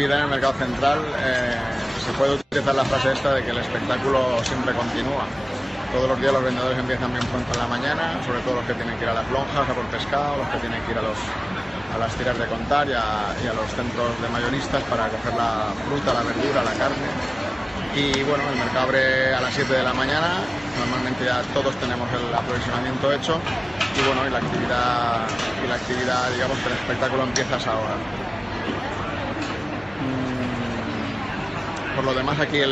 actividad en el mercado central. Se puede utilizar la frase esta de que el espectáculo siempre continúa. Todos los días los vendedores empiezan bien pronto en la mañana, sobre todo los que tienen que ir a las lonjas a por pescado, los que tienen que ir a las tiras de contar y a los centros de mayoristas para coger la fruta, la verdura, la carne. Y bueno, el mercado abre a las 7 de la mañana, normalmente ya todos tenemos el aprovisionamiento hecho y bueno, y la actividad, digamos que el espectáculo empieza a esa hora. Por lo demás, aquí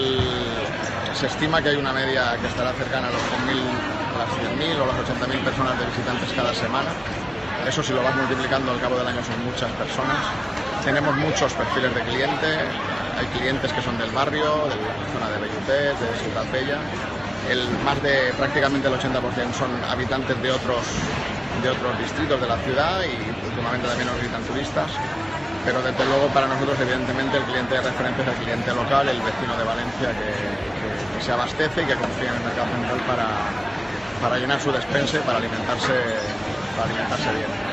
se estima que hay una media que estará cercana a los 100.000, a las 100.000 o las 80.000 personas de visitantes cada semana. Eso, si lo vas multiplicando al cabo del año, son muchas personas. Tenemos muchos perfiles de cliente. Hay clientes que son del barrio, de la zona de Bellutet, de Ciutat Bella. Prácticamente el 80% son habitantes de otros distritos de la ciudad y últimamente también nos visitan turistas. Pero desde luego para nosotros, evidentemente, el cliente de referencia es el cliente local, el vecino de Valencia que se abastece y que confía en el mercado central para llenar su despensa y para alimentarse bien.